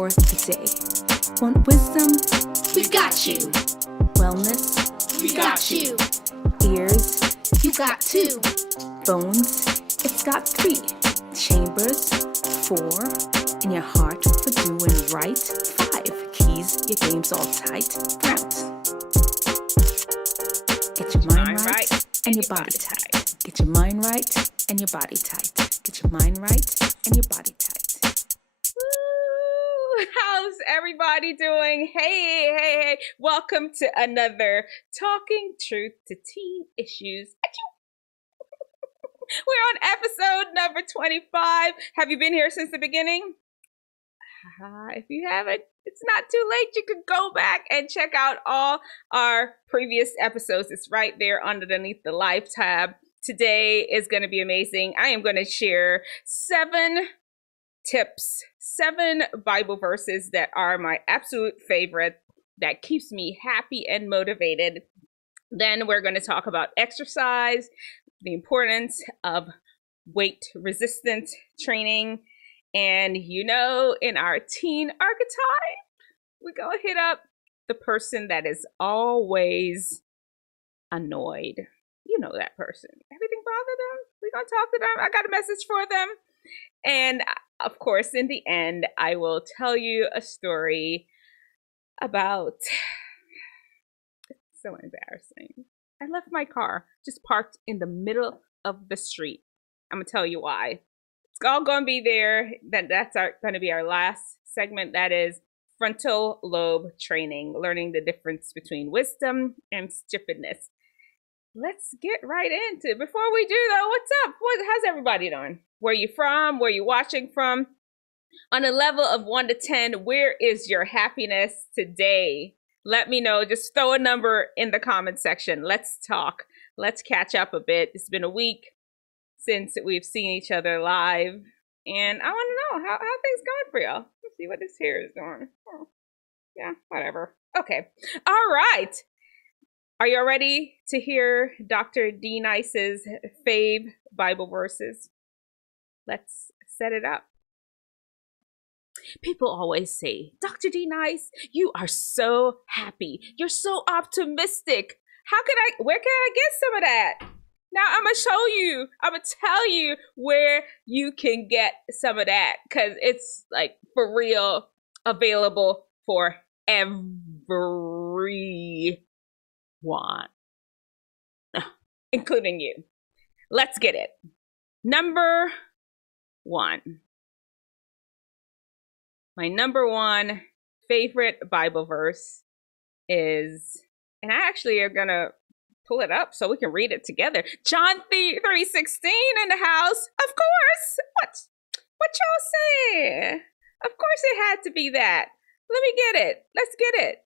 for the day. Want wisdom? We've got you. Wellness? We got you. Ears? You got two. Bones? It's got 3. Chambers? 4. In your heart for doing right? 5. Keys, your game's all tight. FOUNT. Get your mind right and your body tight. Get your mind right and your body tight. Get your mind right and your body tight. Woo! How's everybody doing? Hey. Welcome to another Talking Truth to Teen Issues. We're on episode number 25. Have you been here since the beginning? If you haven't, it's not too late. You can go back and check out all our previous episodes. It's right there underneath the Live tab. Today is going to be amazing. I am going to share 7 tips, 7 Bible verses that are my absolute favorite, that keeps me happy and motivated. Then we're going to talk about exercise, the importance of weight resistance training. And in our teen archetype, we're going to hit up the person that is always annoyed. You know that person. Everything bother them. We're going to talk to them. I got a message for them. And of course, in the end, I will tell you a story about, it's so embarrassing. I left my car just parked in the middle of the street. I'm going to tell you why. It's all going to be there. That's going to be our last segment. That is frontal lobe training, learning the difference between wisdom and stupidness. Let's get right into it. Before we do though, what's up? How's everybody doing? Where you from? Where you watching from? On a level of 1 to 10, where is your happiness today? Let me know. Just throw a number in the comment section. Let's talk. Let's catch up a bit. It's been a week since we've seen each other live, and I want to know how things going for y'all. Let's see what this here is doing. Oh, yeah, whatever. Okay. All right. Are you ready to hear Dr. D Nice's fave Bible verses? Let's set it up. People always say, Dr. D Nice, you are so happy. You're so optimistic. Where can I get some of that? Now I'm going to show you, I'm going to tell you where you can get some of that, because it's like for real available for everyone, including you. Let's get it. Number 1. My number 1 favorite Bible verse is, and I actually are going to pull it up so we can read it together. John 3:16 in the house. Of course. What y'all say? Of course it had to be that. Let me get it. Let's get it.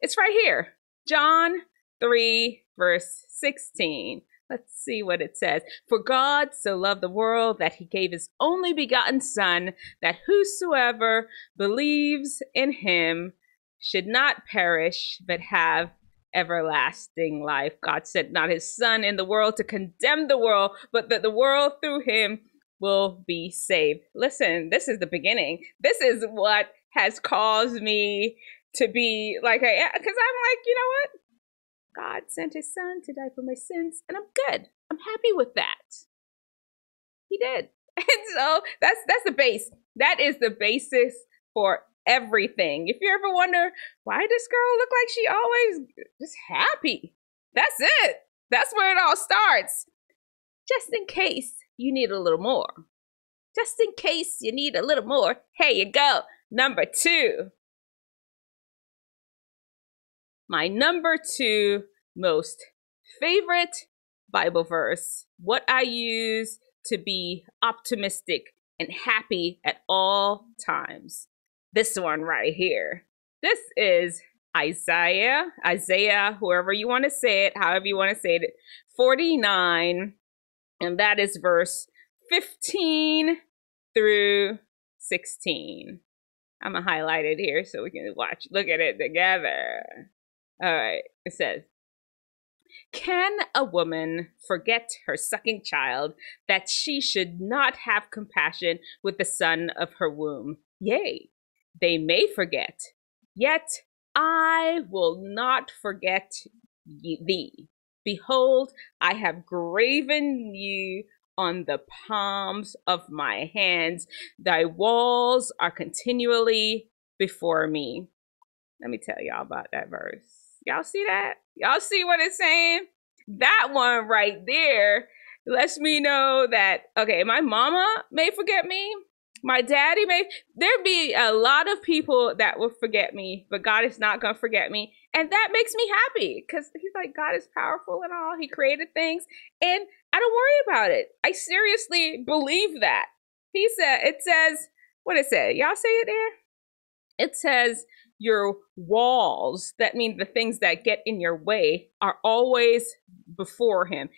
It's right here. John 3 verse 16. Let's see what it says. For God so loved the world that he gave his only begotten Son, that whosoever believes in him should not perish, but have everlasting life. God sent not his Son in the world to condemn the world, but that the world through him will be saved. Listen, this is the beginning. This is what has caused me to be like I am, because I'm like, you know what? God sent his Son to die for my sins, and I'm good. I'm happy with that. He did. And so that's the base. That is the basis for everything. If you ever wonder, why does this girl look like she always just happy? That's it. That's where it all starts. Just in case you need a little more. Just in case you need a little more, here you go. Number 2. My number 2 most favorite Bible verse, what I use to be optimistic and happy at all times. This one right here. This is Isaiah, whoever you want to say it, however you want to say it, 49, and that is verse 15 through 16. I'm going to highlight it here so we can look at it together. All right, it says, can a woman forget her sucking child, that she should not have compassion with the son of her womb? Yea, they may forget, yet I will not forget thee. Behold, I have graven you on the palms of my hands. Thy walls are continually before me. Let me tell y'all about that verse. Y'all see that? Y'all see what it's saying? That one right there lets me know that, okay, my mama may forget me. My daddy may, there be a lot of people that will forget me, but God is not going to forget me. And that makes me happy because he's like, God is powerful and all. He created things and I don't worry about it. I seriously believe that. He said, it says, what it said? Y'all say it there? It says, your walls, that means the things that get in your way, are always before him.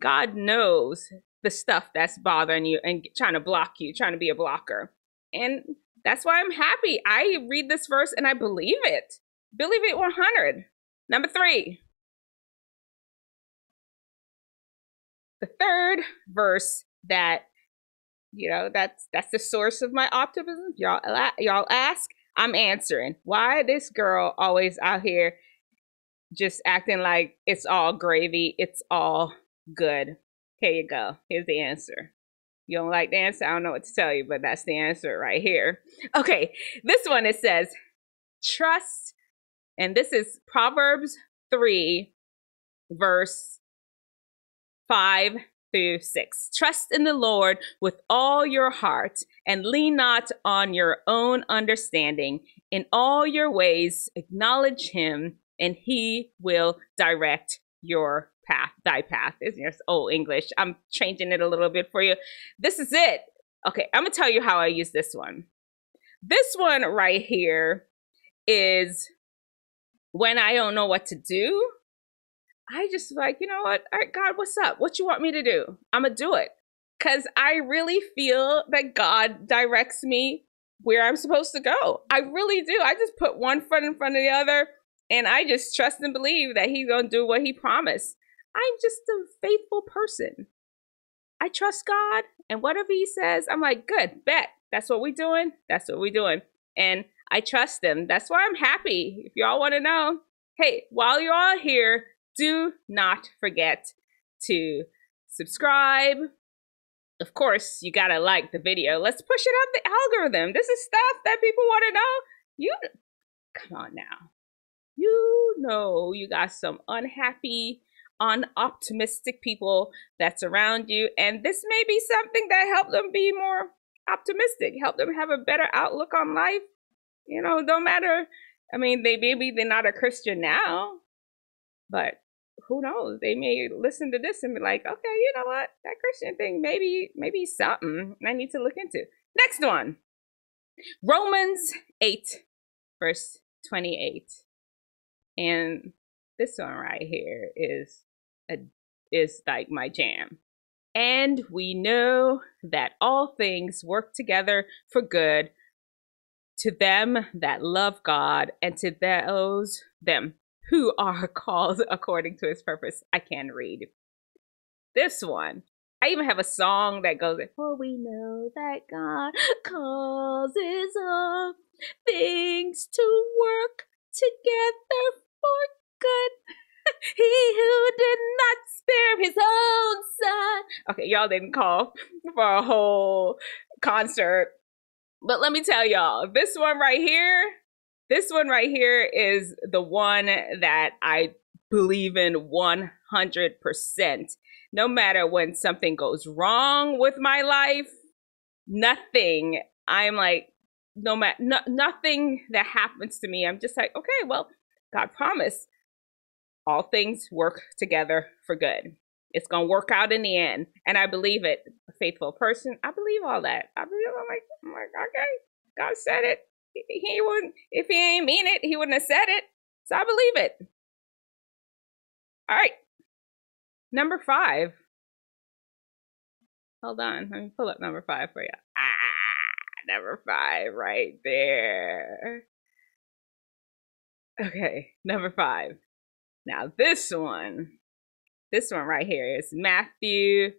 God knows the stuff that's bothering you and trying to block you, trying to be a blocker. And that's why I'm happy. I read this verse and I believe it. Believe it 100. Number 3. The third verse that, you know, that's the source of my optimism. Y'all ask, I'm answering. Why this girl always out here just acting like it's all gravy, it's all good? Here you go. Here's the answer. You don't like the answer? I don't know what to tell you, but that's the answer right here. Okay, this one, it says, trust, and this is Proverbs 3, verse 5 through 6. Trust in the Lord with all your heart and lean not on your own understanding. In all your ways, acknowledge him and he will direct your path. Thy path is your old English. I'm changing it a little bit for you. This is it. Okay, I'm gonna tell you how I use this one. This one right here is when I don't know what to do. I just like, you know what? All right, God, what's up? What you want me to do? I'm gonna do it. Cause I really feel that God directs me where I'm supposed to go. I really do. I just put one foot in front of the other and I just trust and believe that he's gonna do what he promised. I'm just a faithful person. I trust God and whatever he says, I'm like, good, bet. That's what we're doing. That's what we're doing. And I trust him. That's why I'm happy. If y'all wanna know, hey, while you're all here, do not forget to subscribe. Of course, you gotta like the video. Let's push it up the algorithm. This is stuff that people want to know. Come on now. You know you got some unhappy, unoptimistic people that's around you, and this may be something that help them be more optimistic, help them have a better outlook on life. You know, no matter, I mean, maybe they're not a Christian now, but who knows? They may listen to this and be like, okay, you know what? That Christian thing, maybe something I need to look into. Next one. Romans 8, verse 28. And this one right here is like my jam. And we know that all things work together for good to them that love God and to them who are called according to his purpose. I can read this one. I even have a song that goes, for we know that God causes all things to work together for good. He who did not spare his own son. Okay, y'all didn't call for a whole concert. But let me tell y'all, this one right here is the one that I believe in 100%. No matter when something goes wrong with my life, nothing, I'm like, nothing that happens to me, I'm just like, okay, well, God promised all things work together for good. It's gonna work out in the end, and I believe it. A faithful person, I believe all that. I'm like, okay, God said it. He wouldn't, if he ain't mean it, he wouldn't have said it. So I believe it. All right, number 5. Hold on, let me pull up number 5 for you. Number 5 right there. Okay, number 5. Now this one right here is Matthew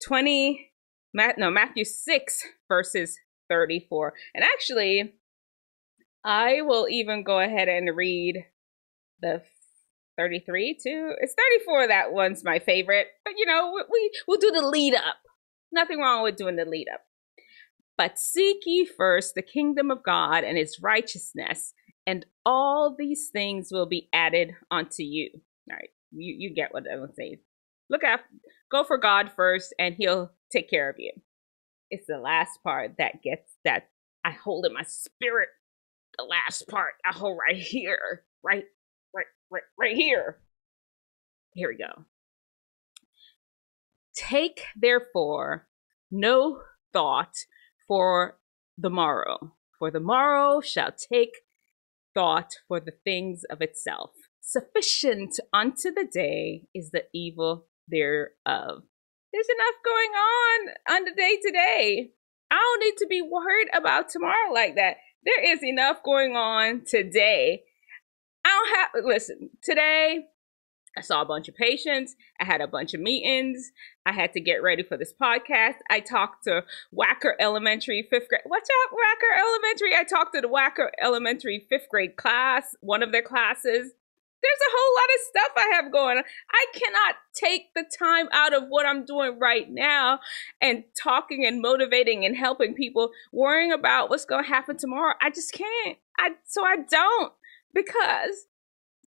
6 verses 34. And actually, I will even go ahead and read the 33 too. It's 34, that one's my favorite. But you know, we'll do the lead up. Nothing wrong with doing the lead up. But seek ye first the kingdom of God and his righteousness, and all these things will be added unto you. All right, you get what I'm saying. Go for God first, and he'll take care of you. It's the last part that I hold in my spirit. The last part I hold right here, right here. Here we go. Take therefore no thought for the morrow, for the morrow shall take thought for the things of itself. Sufficient unto the day is the evil thereof. There's enough going on the day today. I don't need to be worried about tomorrow like that. There is enough going on today. Listen, today I saw a bunch of patients. I had a bunch of meetings. I had to get ready for this podcast. I talked to Wacker Elementary 5th grade. Watch out, Wacker Elementary. I talked to the Wacker Elementary 5th grade class, one of their classes. There's a whole lot of stuff I have going on. I cannot take the time out of what I'm doing right now and talking and motivating and helping people, worrying about what's going to happen tomorrow. I just can't. So I don't, because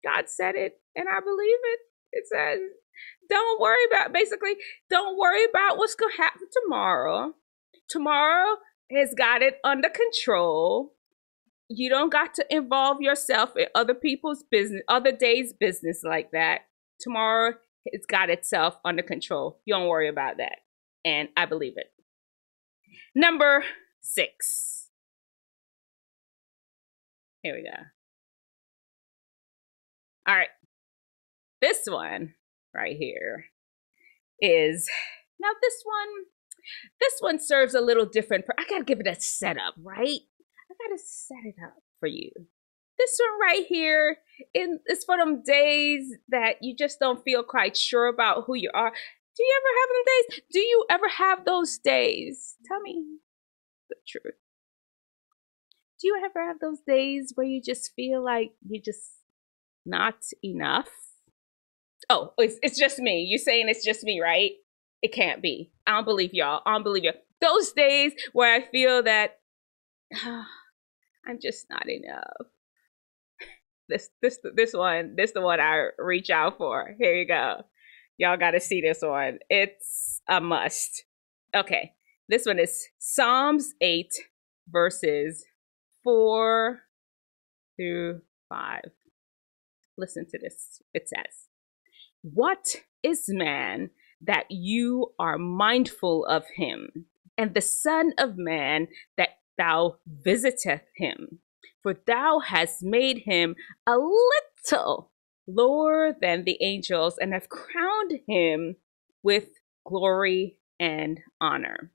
God said it and I believe it. It says, don't worry about what's going to happen tomorrow. Tomorrow has got it under control. You don't got to involve yourself in other people's business, other days' business like that. Tomorrow it's got itself under control. You don't worry about that. And I believe it. Number 6. Here we go. All right. This one right here is, now this one serves a little different. I got to give it a setup, right? I got to set it up for you. This one right here is for them days that you just don't feel quite sure about who you are. Do you ever have them days? Do you ever have those days? Tell me the truth. Do you ever have those days where you just feel like you're just not enough? Oh, it's just me. You're saying it's just me, right? It can't be. I don't believe y'all. I don't believe you. Those days where I feel that I'm just not enough. This the one I reach out for. Here you go. Y'all got to see this one. It's a must. Okay. This one is Psalms 8 verses 4 through 5. Listen to this. It says, "What is man that you are mindful of him, and the son of man that thou visiteth him? For thou hast made him a little lower than the angels, and have crowned him with glory and honor."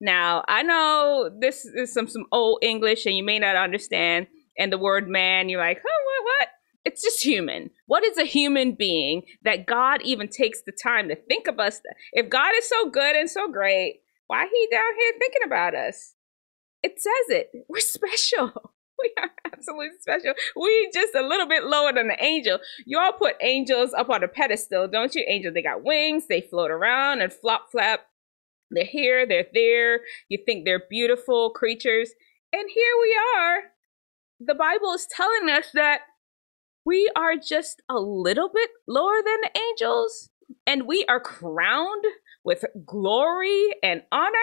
Now, I know this is some old English and you may not understand. And the word man, you're like, oh, what? It's just human. What is a human being that God even takes the time to think of us? If God is so good and so great, why he down here thinking about us? It says it. We're special. We are absolutely special. We just a little bit lower than the angel. You all put angels up on a pedestal, don't you? Angels, they got wings. They float around and flop, flap. They're here, they're there. You think they're beautiful creatures. And here we are. The Bible is telling us that we are just a little bit lower than the angels. And we are crowned with glory and honor.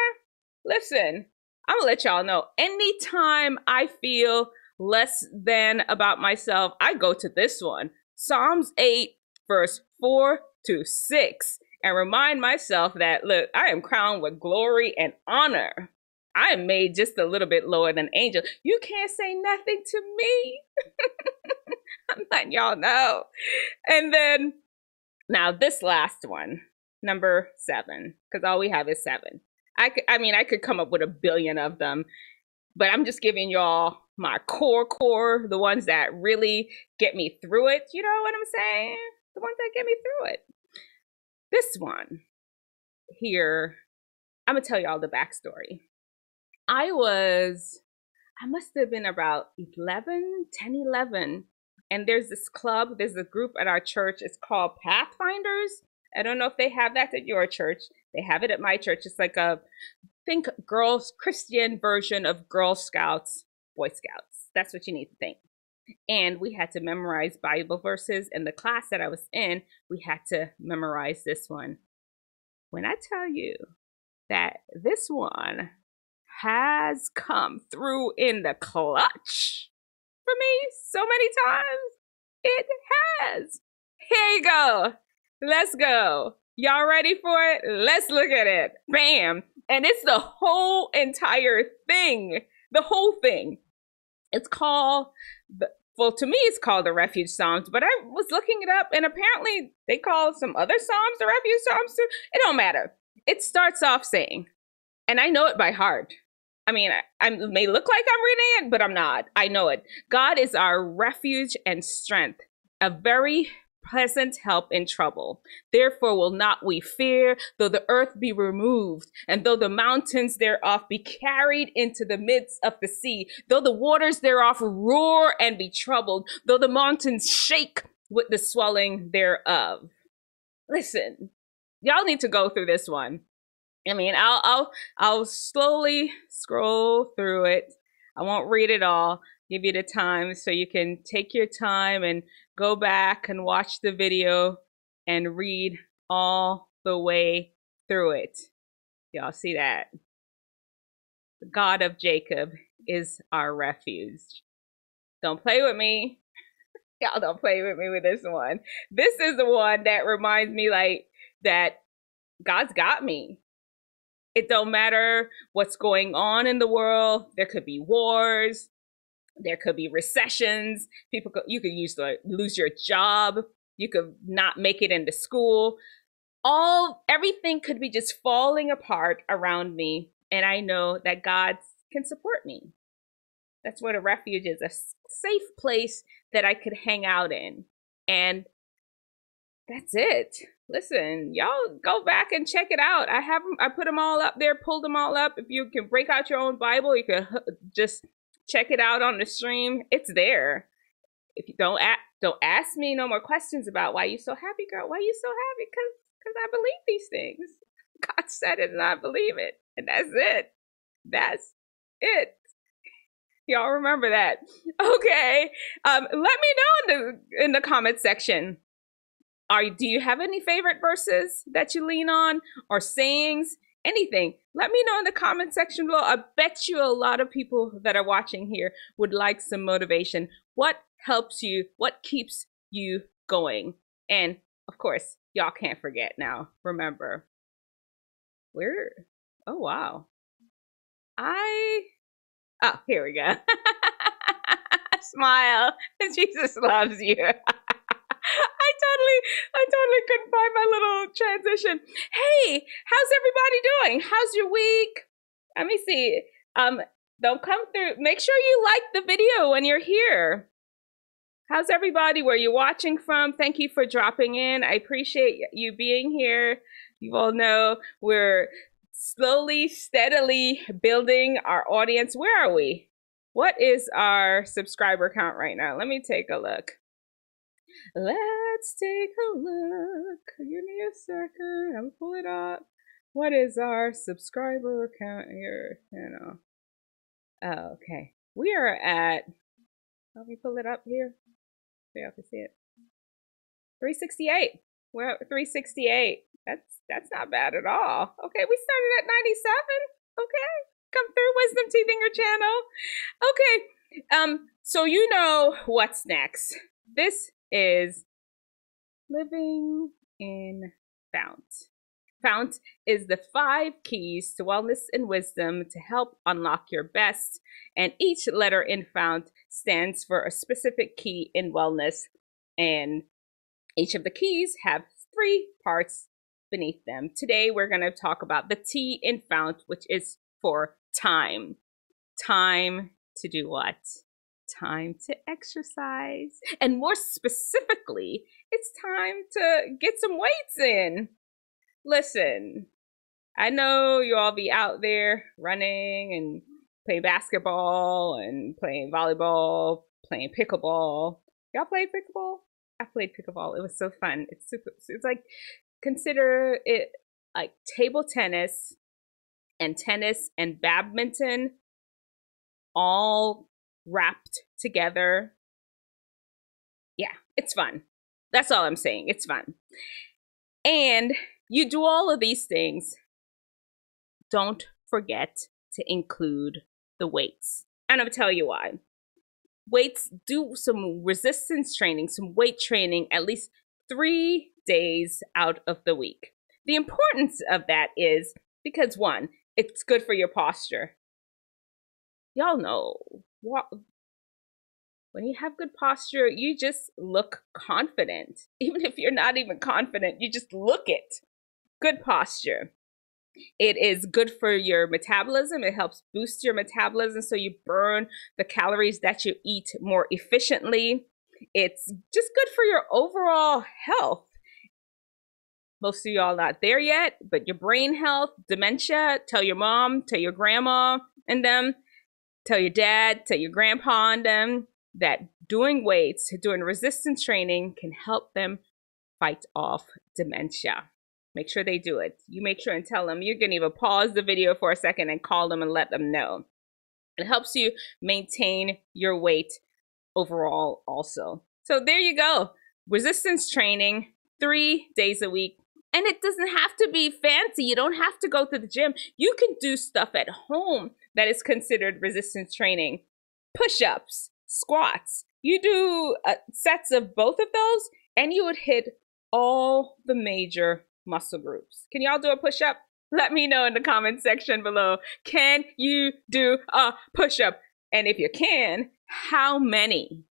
Listen, I'm gonna let y'all know, anytime I feel less than about myself, I go to this one. Psalms 8, verse 4 to 6. And remind myself that, look, I am crowned with glory and honor. I am made just a little bit lower than angel. You can't say nothing to me. I'm letting y'all know. And then, now this last one, number 7, because all we have is 7. I could come up with a billion of them, but I'm just giving y'all my core, the ones that really get me through it. You know what I'm saying? The ones that get me through it. This one here, I'm gonna tell y'all the backstory. I was I must have been about 11. And there's this club, there's a group at our church. It's called Pathfinders. I don't know if they have that at your church. They have it at my church. It's like a, think girls, Christian version of Girl Scouts, Boy Scouts. That's what you need to think. And we had to memorize Bible verses. In the class that I was in, we had to memorize this one. When I tell you that this one has come through in the clutch for me so many times, it has. Here you go. Let's go. Y'all ready for it? Let's look at it. Bam. And it's the whole entire thing. The whole thing. It's called, well, to me, it's called the Refuge Psalms, but I was looking it up, and apparently they call some other Psalms the Refuge Psalms too. It don't matter. It starts off saying, and I know it by heart. I mean, I may look like I'm reading it, but I'm not. I know it. God is our refuge and strength, a very present help in trouble. Therefore will not we fear, though the earth be removed, and though the mountains thereof be carried into the midst of the sea, though the waters thereof roar and be troubled, though the mountains shake with the swelling thereof. Listen, y'all need to go through this one. I mean, I'll slowly scroll through it. I won't read it all. Give you the time so you can take your time and go back and watch the video and read all the way through it. Y'all see that? The God of Jacob is our refuge. Don't play with me. Y'all don't play with me with this one. This is the one that reminds me like that God's got me. It don't matter what's going on in the world. There could be wars. There could be recessions. You could lose your job. You could not make it into school. Everything could be just falling apart around me. And I know that God can support me. That's what a refuge is, a safe place that I could hang out in. And that's it. Listen, y'all go back and check it out. I put them all up there, pulled them all up. If you can break out your own Bible, you can just check it out on the stream. It's there. If you don't ask me no more questions about why you so happy, girl. Why you so happy? Because I believe these things. God said it and I believe it. And that's it. That's it. Y'all remember that. Okay. Let me know in the comment section. Do you have any favorite verses that you lean on or sayings? Anything? Let me know in the comment section below. I bet you a lot of people that are watching here would like some motivation. What helps you? What keeps you going? And of course, y'all can't forget now. Remember, oh wow. Oh, here we go. Smile. Jesus loves you. I totally couldn't find my little transition. Hey, how's everybody doing? How's your week? Let me see. Don't come through. Make sure you like the video when you're here. How's everybody? Where you watching from? Thank you for dropping in. I appreciate you being here. You all know we're slowly, steadily building our audience. Where are we? What is our subscriber count right now? Let me take a look. Let's take a look. Give me a second. I'll pull it up. What is our subscriber count here? Oh, okay. We are at, let me pull it up here so you can see it. 368. We're at 368. That's not bad at all. Okay, we started at 97. Okay, come through Wisdomteethinger channel. Okay, so you know what's next. This is living in FOUNT. FOUNT is the 5 keys to wellness and wisdom to help unlock your best. And each letter in FOUNT stands for a specific key in wellness. And each of the keys have 3 parts beneath them. Today, we're going to talk about the T in FOUNT, which is for time. Time to do what? Time to exercise. And more specifically, it's time to get some weights in. Listen, I know you all be out there running and playing basketball and playing volleyball, playing pickleball. Y'all play pickleball? I played pickleball. It was so fun. It's super, it's like, consider it like table tennis and badminton all wrapped together. Yeah, it's fun. That's all I'm saying. It's fun. And you do all of these things. Don't forget to include the weights. And I'll tell you why. Weights, do some resistance training, some weight training at least 3 days out of the week. The importance of that is because, one, it's good for your posture. Y'all know, when you have good posture, you just look confident. Even if you're not even confident, you just look it. Good posture. It is good for your metabolism. It helps boost your metabolism so you burn the calories that you eat more efficiently. It's just good for your overall health. Most of y'all not there yet, but your brain health, dementia, tell your mom, tell your grandma and them, tell your dad, tell your grandpa and them that doing weights, doing resistance training can help them fight off dementia. Make sure they do it. You make sure and tell them. You can even pause the video for a second and call them and let them know. It helps you maintain your weight overall also. So there you go. Resistance training 3 days a week. And it doesn't have to be fancy. You don't have to go to the gym. You can do stuff at home that is considered resistance training. Push-ups, squats. You do sets of both of those and you would hit all the major muscle groups. Can y'all do a push-up? Let me know in the comment section below. Can you do a push-up? And if you can, how many?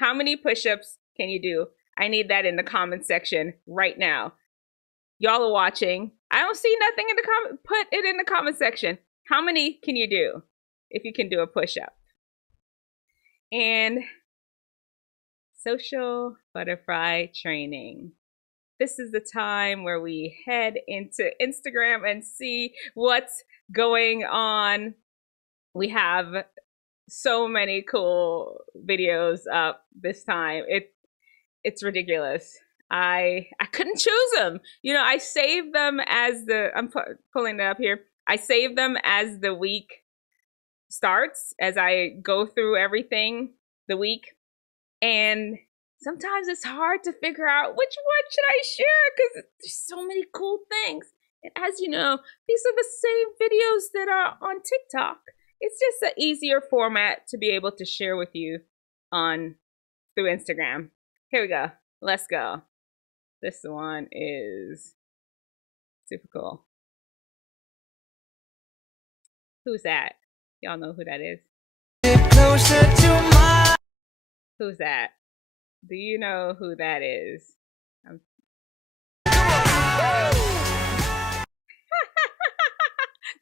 How many push-ups can you do? I need that in the comment section right now. Y'all are watching. I don't see nothing in the comment. Put it in the comment section. How many can you do if you can do a push-up? And social butterfly training. This is the time where we head into Instagram and see what's going on. We have so many cool videos up this time. It's ridiculous. I couldn't choose them. You know, I saved them as I'm pulling it up here. I saved them as the week starts, as I go through everything the week. And sometimes it's hard to figure out which one should I share because there's so many cool things. And as you know, these are the same videos that are on TikTok. It's just an easier format to be able to share with you through Instagram. Here we go. Let's go. This one is super cool. Who's that? Y'all know who that is? Who's that? Do you know who that is? Do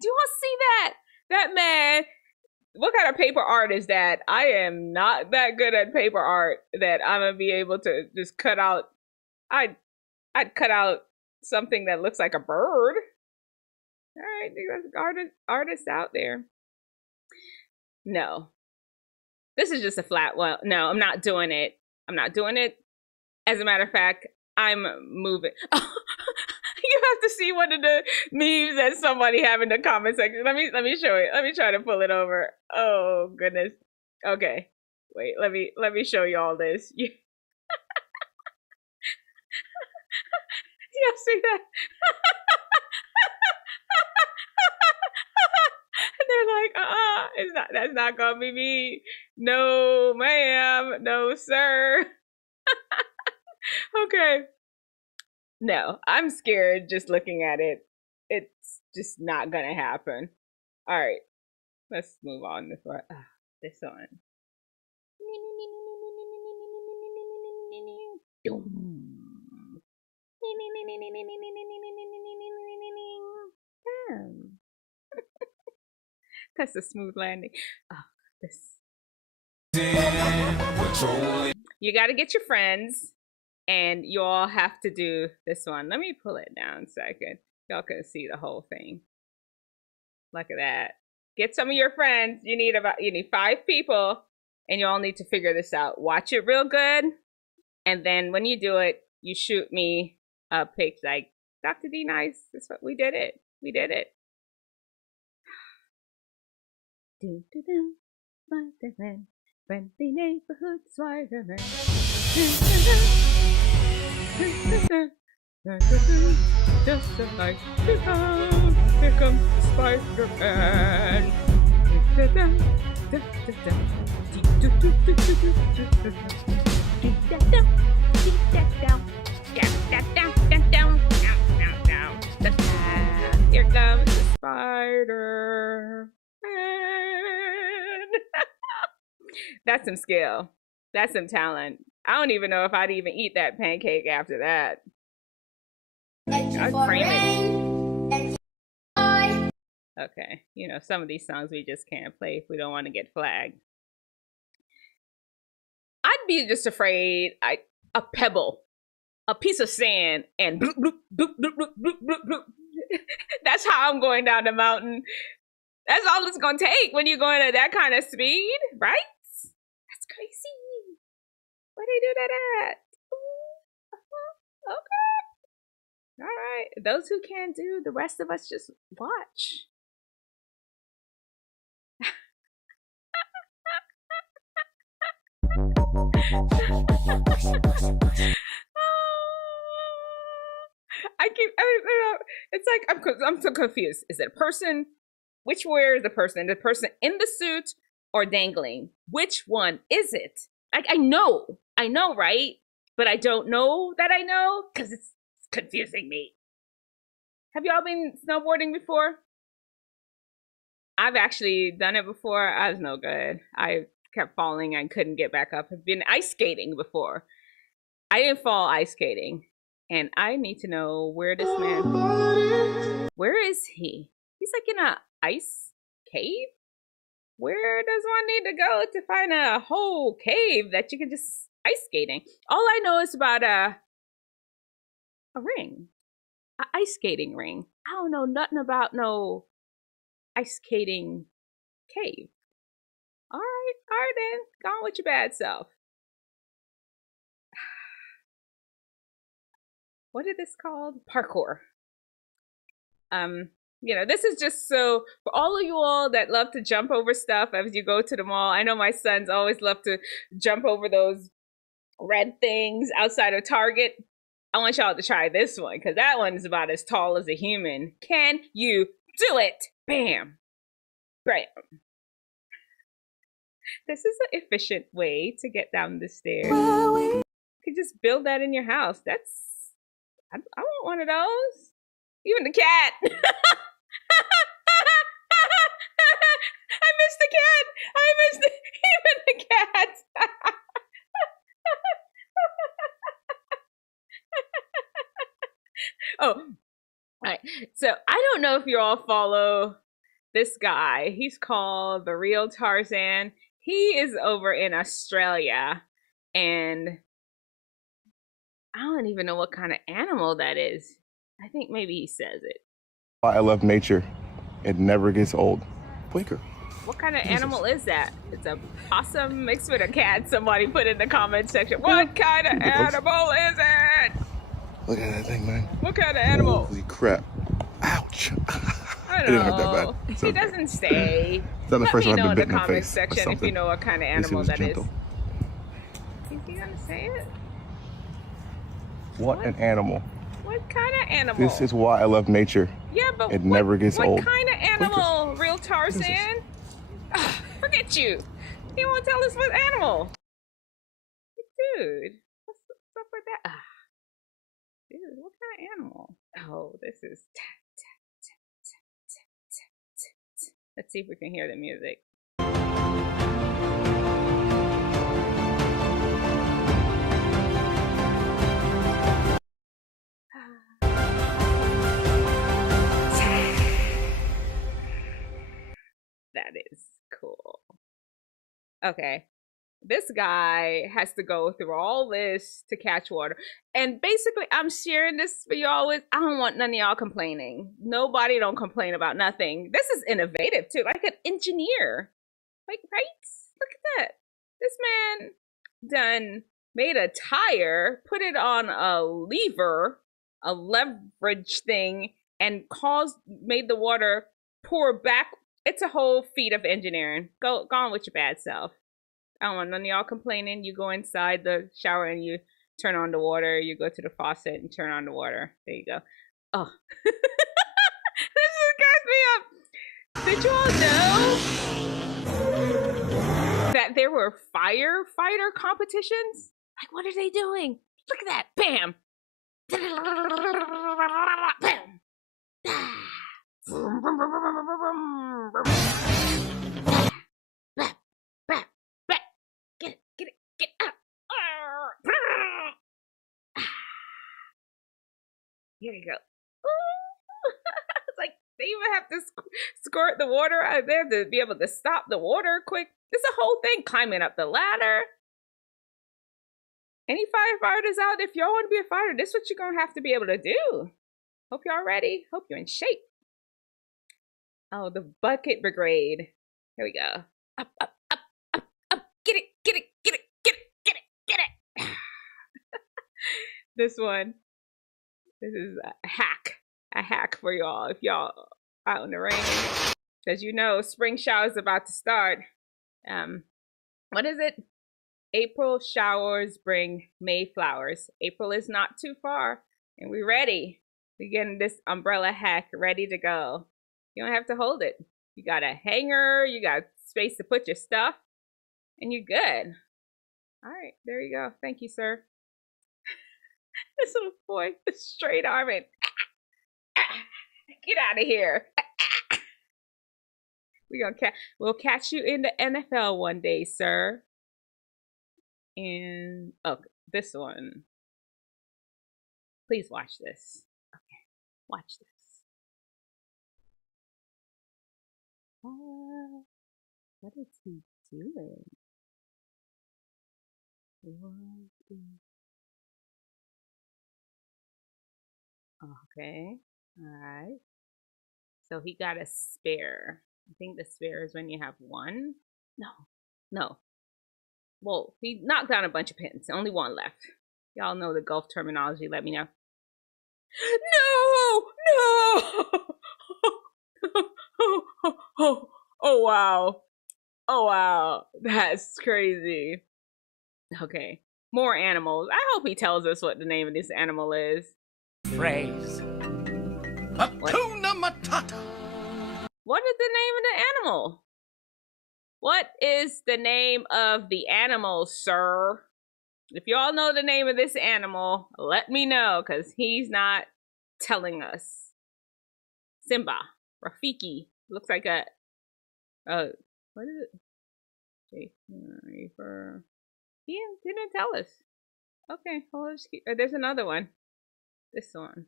you all see that? That man, what kind of paper art is that? I am not that good at paper art that I'm gonna be able to just cut out. I'd cut out something that looks like a bird. All right, there's artists out there. No, this is just a flat one. No, I'm not doing it. I'm not doing it. As a matter of fact, I'm moving. Oh, you have to see one of the memes that somebody have in the comment section. Let me show it. Let me try to pull it over. Oh goodness. Okay. Wait, let me show you all this. Y'all see that? They're like, that's not gonna be me. No, ma'am. No, sir. Okay. No, I'm scared just looking at it. It's just not gonna happen. All right, let's move on. This one. This one. That's a smooth landing. Oh, this. You got to get your friends, and you all have to do this one. Let me pull it down so y'all can see the whole thing. Look at that. Get some of your friends. You need 5 people, and you all need to figure this out. Watch it real good, and then when you do it, you shoot me a pic like, Dr. D nice. That's what we did it. We did it. Spider-Man, friendly neighborhood Spider-Man. Just a nice sound. Here comes Spider-Man. Here comes the Spider-Man. That's some skill. That's some talent. I don't even know if I'd even eat that pancake after that. I'd frame it. Okay, you know, some of these songs we just can't play if we don't want to get flagged. I'd be just afraid a pebble, a piece of sand, and bloop, bloop, bloop, bloop, bloop, bloop, bloop, bloop. That's how I'm going down the mountain. That's all it's gonna take when you're going at that kind of speed, right? That's crazy. Where they do that at? Okay. All right. Those who can't do, the rest of us just watch. It's like I'm so confused. Is it a person? Which where is the person? The person in the suit or dangling? Which one is it? Like I know, right? But I don't know that I know because it's confusing me. Have y'all been snowboarding before? I've actually done it before. I was no good. I kept falling and couldn't get back up. I've been ice skating before. I didn't fall ice skating. And I need to know where this man, where is he? He's like in a ice cave? Where does one need to go to find a whole cave that you can just ice skating? All I know is about a ring, a ice skating ring. I don't know nothing about no ice skating cave. All right then, go on with your bad self. What is this called? Parkour. You know, this is just so for all of you all that love to jump over stuff as you go to the mall. I know my sons always love to jump over those red things outside of Target. I want y'all to try this one because that one is about as tall as a human. Can you do it? Bam. Bam. This is an efficient way to get down the stairs. You could just build that in your house. I want one of those. Even the cat. I missed the cat. Even the cat. Oh, all right. So I don't know if you all follow this guy. He's called the Real Tarzan. He is over in Australia, and I don't even know what kind of animal that is. I think maybe he says it. I love nature. It never gets old. Blinker. What kind of animal is that? It's a possum mixed with a cat. Somebody put in the comment section. What kind of animal is it? Look at that thing, man. What kind of animal? Holy crap. Ouch. I didn't hurt that know. bad. It's He okay. doesn't say. It's not the Let first me time know I've in been the bitten in the comment face or section if you something. know what kind of At least it animal was that is. gentle. Is he gonna say it? What an animal. What kind of animal? This is why I love nature. Yeah, but it never gets old. What kind of animal, Real Tarzan? Ugh, forget you. He won't tell us what animal. Dude, what's up with that? Dude, what kind of animal? Oh, this is. Let's see if we can hear the music. That is cool. Okay. This guy has to go through all this to catch water. And basically, I'm sharing this for y'all with, I don't want none of y'all complaining. Nobody don't complain about nothing. This is innovative too, like an engineer. Like, right? Look at that. This man done made a tire, put it on a lever, a leverage thing, and made the water pour back. It's a whole feat of engineering. Go on with your bad self. I don't want none of y'all complaining. You go inside the shower and you turn on the water. You go to the faucet and turn on the water. There you go. Oh. This just cracks me up. Did you all know that there were firefighter competitions? Like, what are they doing? Look at that. Bam. Get up. Here you go. It's like they even have to squirt the water out there to be able to stop the water quick. It's a whole thing, climbing up the ladder. Any firefighters out, if y'all want to be a fighter, this is what you're gonna have to be able to do. Hope y'all ready. Hope you're in shape. Oh, the bucket brigade. Here we go. Up, up, up, up, up. Get it, get it, get it, get it, get it, get it. This one. This is a hack for y'all if y'all out in the rain. As you know, spring shower is about to start. What is it? April showers bring May flowers. April is not too far, and we're ready. We're getting this umbrella hack ready to go. You don't have to hold it. You got a hanger, you got space to put your stuff, and you're good. All right, there you go. Thank you, sir. This little boy, straight arming. Get out of here. We'll catch you in the NFL one day, sir. And oh, this one. Please watch this. Okay, watch this. What is he doing? Okay, all right. So he got a spare. I think the spare is when you have one. No. Well, he knocked down a bunch of pins. Only one left. Y'all know the golf terminology. Let me know. No! Oh, wow. Oh, wow. That's crazy. Okay. More animals. I hope he tells us what the name of this animal is. Phrase. Hakuna Matata. What is the name of the animal? What is the name of the animal, sir? If y'all know the name of this animal, let me know, because he's not telling us. Simba. Rafiki. Looks like a... what is it? He didn't tell us. Okay, well, there's another one. This one.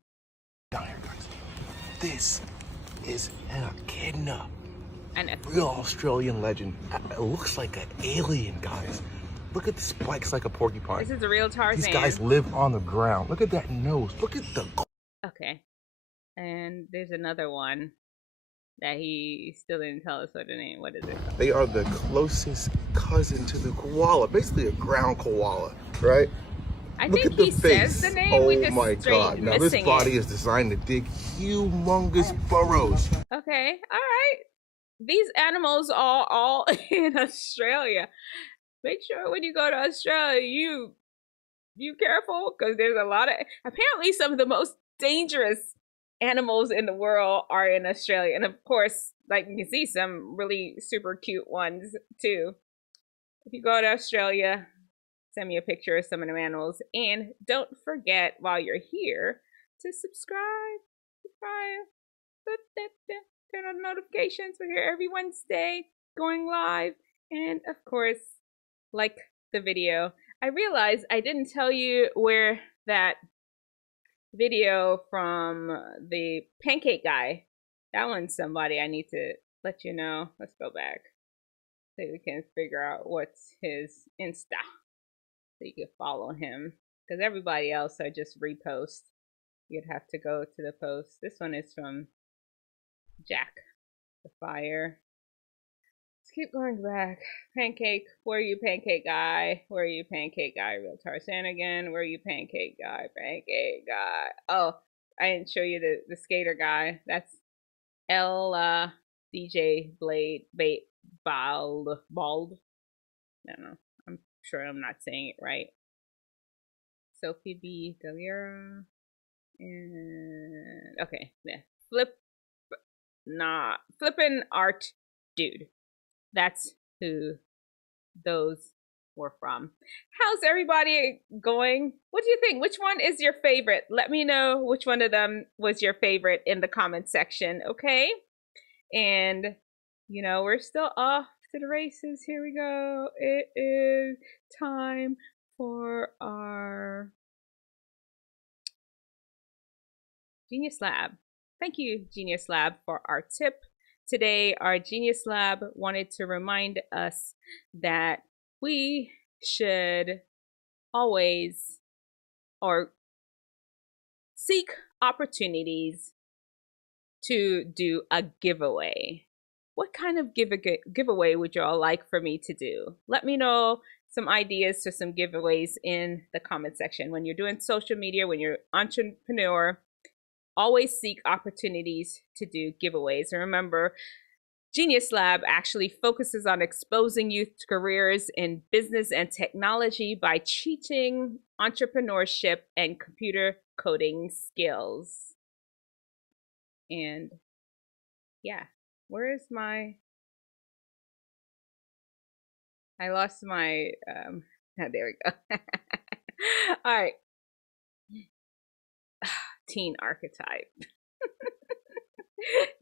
This is an echidna. An real Australian legend. It looks like an alien, guys. Look at the spikes like a porcupine. This is a real Tarzan. These guys live on the ground. Look at that nose. Look at the... Okay. And there's another one that he still didn't tell us what the name. What is it? They are the closest cousin to the koala. Basically a ground koala, right? I Look think at the he face. says the name. Oh we just my God. Now this body is designed to dig humongous burrows. Okay. All right. These animals are all in Australia. Make sure when you go to Australia, you careful, because there's a lot of, apparently some of the most dangerous animals in the world are in Australia. And of course, like you can see some really super cute ones too. If you go to Australia, send me a picture of some of them animals. And don't forget, while you're here, to subscribe. Turn on notifications. We're here every Wednesday, going live. And of course, like the video. I realized I didn't tell you where that video from the pancake guy, that one's somebody I need to let you know. Let's go back. so we can figure out what's his Insta, so you can follow him. Because everybody else are just repost. You'd have to go to the post. This one is from Jack the Fire. Let's keep going back. Pancake, where are you, pancake guy? Where are you, pancake guy? Real Tarzan again. Where are you, pancake guy? Pancake guy. Oh, I didn't show you the skater guy. That's L DJ Blade Bait Bald. I don't know. I'm sure I'm not saying it right. Sophie B. Galera. And okay, yeah. Flippin' art dude. That's who those were from. How's everybody going? What do you think? Which one is your favorite? Let me know which one of them was your favorite in the comment section, okay? And you know, we're still off to the races. Here we go. It is time for our Genius Lab. Thank you, Genius Lab, for our tip. Today, our Genius Lab wanted to remind us that we should always or seek opportunities to do a giveaway. What kind of giveaway would y'all like for me to do? Let me know some ideas for some giveaways in the comment section. When you're doing social media, when you're an entrepreneur, always seek opportunities to do giveaways. And remember, Genius Lab actually focuses on exposing youth careers in business and technology by teaching entrepreneurship and computer coding skills. And yeah, where is my... I lost my... there we go. All right. Teen archetype.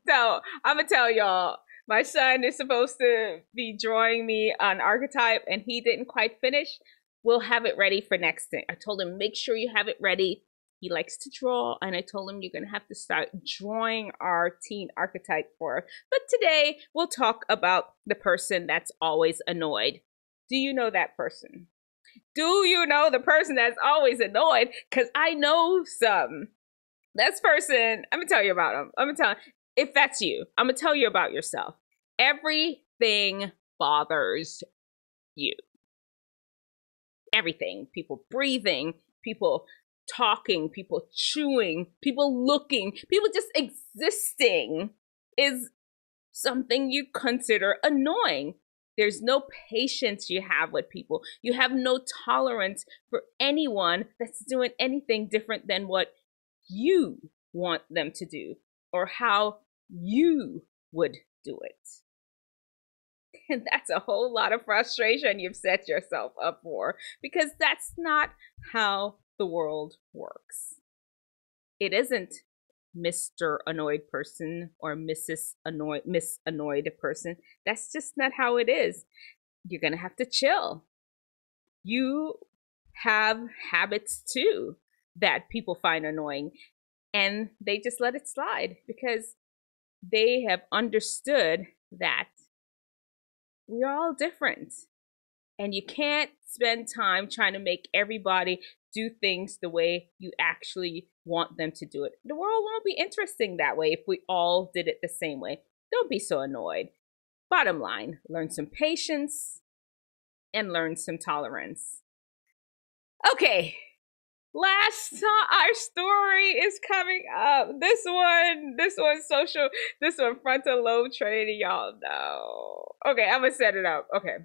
So I'm gonna tell y'all, my son is supposed to be drawing me on archetype and he didn't quite finish. We'll have it ready for next thing. I told him, make sure you have it ready. He likes to draw, and I told him you're gonna have to start drawing our teen archetype for her. But today we'll talk about the person that's always annoyed. Do you know that person? Do you know the person that's always annoyed? Because I know some. This person, I'm gonna tell you about him. If that's you, I'm gonna tell you about yourself. Everything bothers you. Everything. People breathing, people talking, people chewing, people looking, people just existing is something you consider annoying. There's no patience you have with people. You have no tolerance for anyone that's doing anything different than what you want them to do or how you would do it. And that's a whole lot of frustration you've set yourself up for, because that's not how the world works. It isn't Mr. Annoyed Person or Miss Annoyed Person. That's just not how it is. You're gonna have to chill. You have habits too that people find annoying, and they just let it slide because they have understood that we're all different, and you can't spend time trying to make everybody do things the way you actually want them to do it. The world won't be interesting that way if we all did it the same way. Don't be so annoyed. Bottom line, learn some patience and learn some tolerance. Okay, last our story is coming up. This one frontal lobe training, y'all know. Okay, I'm gonna set it up. Okay.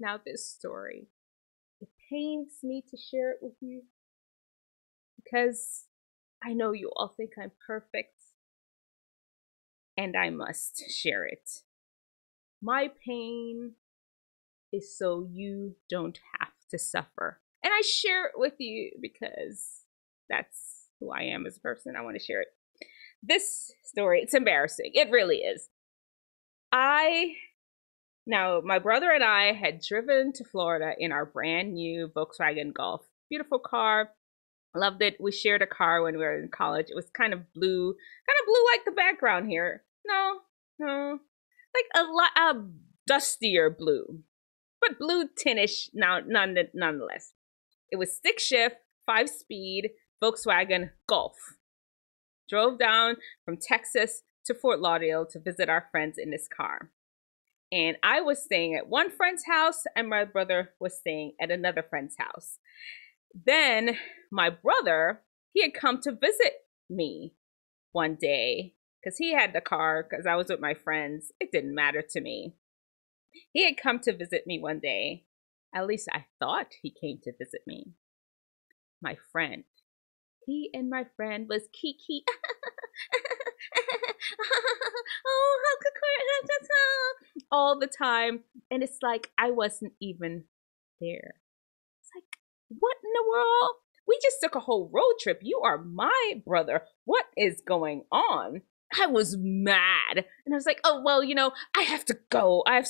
Now this story, it pains me to share it with you because I know you all think I'm perfect, and I must share it. My pain is so you don't have to suffer. And I share it with you because that's who I am as a person. I want to share it. This story, it's embarrassing. It really is. Now, my brother and I had driven to Florida in our brand new Volkswagen Golf. Beautiful car. Loved it. We shared a car when we were in college. It was kind of blue like the background here. No, like a dustier blue, but blue tinnish now nonetheless. It was stick shift, 5-speed Volkswagen Golf. Drove down from Texas to Fort Lauderdale to visit our friends in this car. And I was staying at one friend's house and my brother was staying at another friend's house. Then my brother, he had come to visit me one day because he had the car because I was with my friends. It didn't matter to me. He had come to visit me one day. At least I thought he came to visit me. My friend. He and my friend was Kiki. Oh, all the time. And it's like I wasn't even there. It's like, what in the world? We just took a whole road trip. You are my brother. What is going on? I was mad. And I was like, oh, well, I have to go. I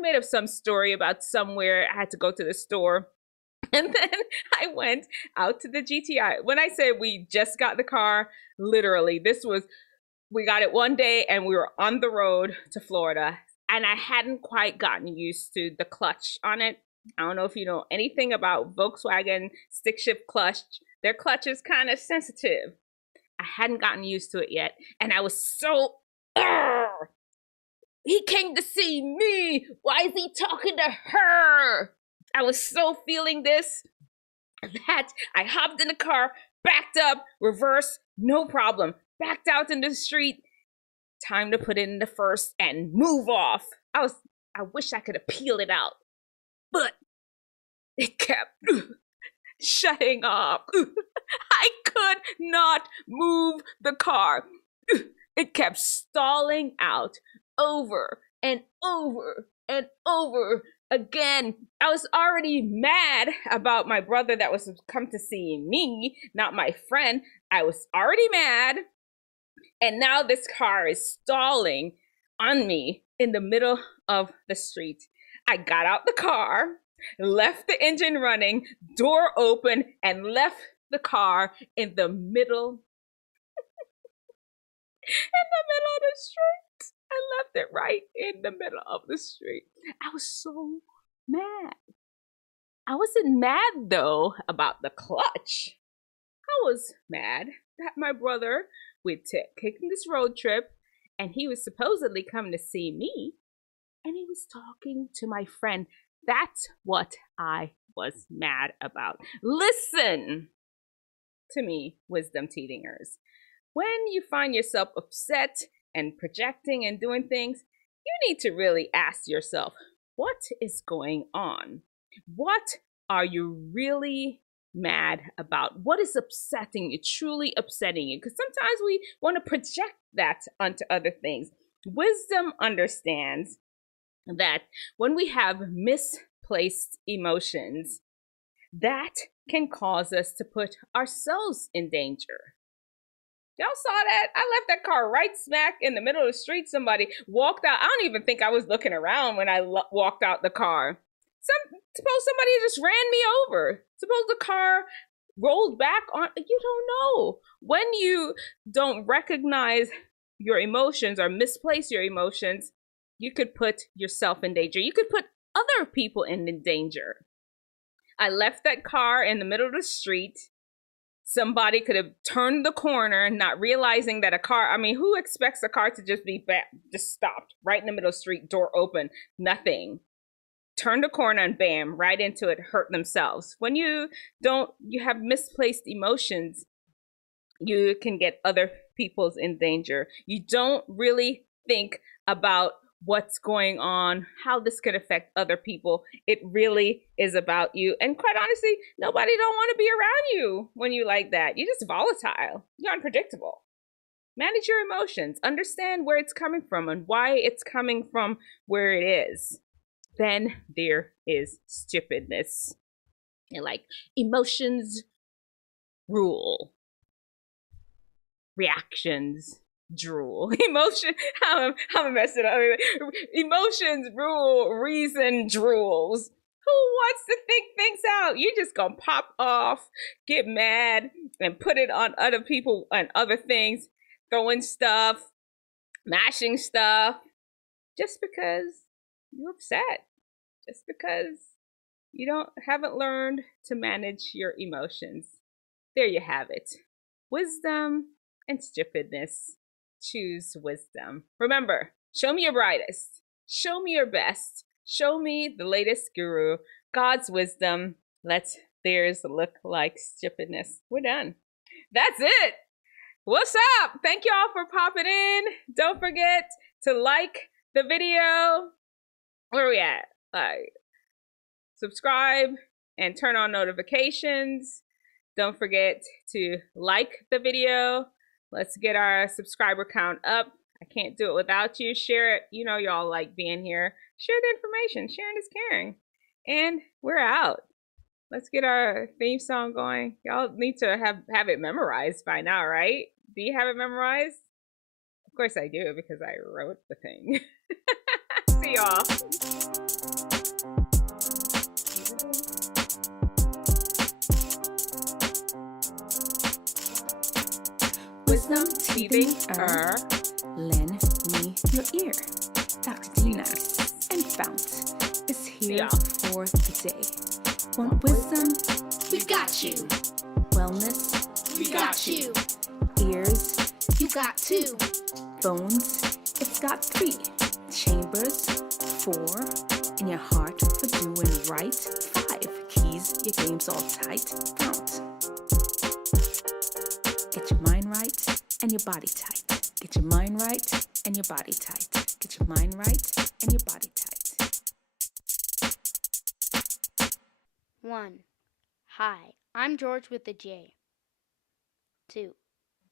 made up some story about somewhere I had to go to the store. And then I went out to the GTI. When I say we just got the car, literally, we got it one day and we were on the road to Florida. And I hadn't quite gotten used to the clutch on it. I don't know if you know anything about Volkswagen stick shift clutch. Their clutch is kind of sensitive. I hadn't gotten used to it yet. And I was so, he came to see me. Why is he talking to her? I was so feeling this that I hopped in the car, backed up, reverse, no problem. Backed out into the street. Time to put it in the first and move off. I wish I could have peeled it out, but it kept shutting off. I could not move the car. It kept stalling out over and over and over again. I was already mad about my brother that was come to see me, not my friend. I was already mad. And now this car is stalling on me in the middle of the street. I got out the car, left the engine running, door open, and left the car in the middle of the street. I left it right in the middle of the street. I was so mad. I wasn't mad though about the clutch. I was mad that my brother would taking this road trip and he was supposedly coming to see me and he was talking to my friend. That's what I was mad about. Listen to me, Wisdomteethingers. When you find yourself upset and projecting and doing things, you need to really ask yourself, what is going on? What are you really mad about? What is upsetting you, truly upsetting you? Because sometimes we want to project that onto other things. Wisdom understands that when we have misplaced emotions, that can cause us to put ourselves in danger. Y'all saw that? I left that car right smack in the middle of the street. Somebody walked out. I don't even think I was looking around when I walked out the car. Suppose somebody just ran me over. Suppose the car rolled back on. You don't know. When you don't recognize your emotions or misplace your emotions, you could put yourself in danger. You could put other people in danger. I left that car in the middle of the street. Somebody could have turned the corner, not realizing that a car, who expects a car to just be just stopped right in the middle of the street, door open, nothing. Turn the corner and bam, right into it, hurt themselves. When you have misplaced emotions, you can get other people's in danger. You don't really think about what's going on, how this could affect other people. It really is about you. And quite honestly, nobody don't want to be around you when you like that. You're just volatile. You're unpredictable. Manage your emotions. Understand where it's coming from and why it's coming from where it is. Then there is stupidness. And like, emotions rule. Reactions drool. I'm messing up. Emotions rule, reason drools. Who wants to think things out? You just gonna pop off, get mad, and put it on other people and other things, throwing stuff, mashing stuff just because you're upset, just because you haven't learned to manage your emotions. There you have it. Wisdom and stupidness. Choose wisdom. Remember, show me your brightest. Show me your best. Show me the latest guru. God's wisdom. Let theirs look like stupidness. We're done. That's it. What's up? Thank you all for popping in. Don't forget to like the video. Where are we at? Subscribe and turn on notifications. Don't forget to like the video. Let's get our subscriber count up. I can't do it without you. Share it. You know y'all like being here. Share the information. Sharing is caring. And we're out. Let's get our theme song going. Y'all need to have it memorized by now, right? Do you have it memorized? Of course I do, because I wrote the thing. See y'all. Wisdomteethinger. Lend me your ear. Dr. Tina and FOUNT is here for the day. Want wisdom? We've got you. Wellness? We got you. Ears? You got two. Bones? It's got 3. Chambers? 4. In your heart for doing right? 5. Keys, your game's all tight. FOUNT. Get your mind right and your body tight. Get your mind right and your body tight. Get your mind right and your body tight. 1. Hi, I'm George with the J. 2.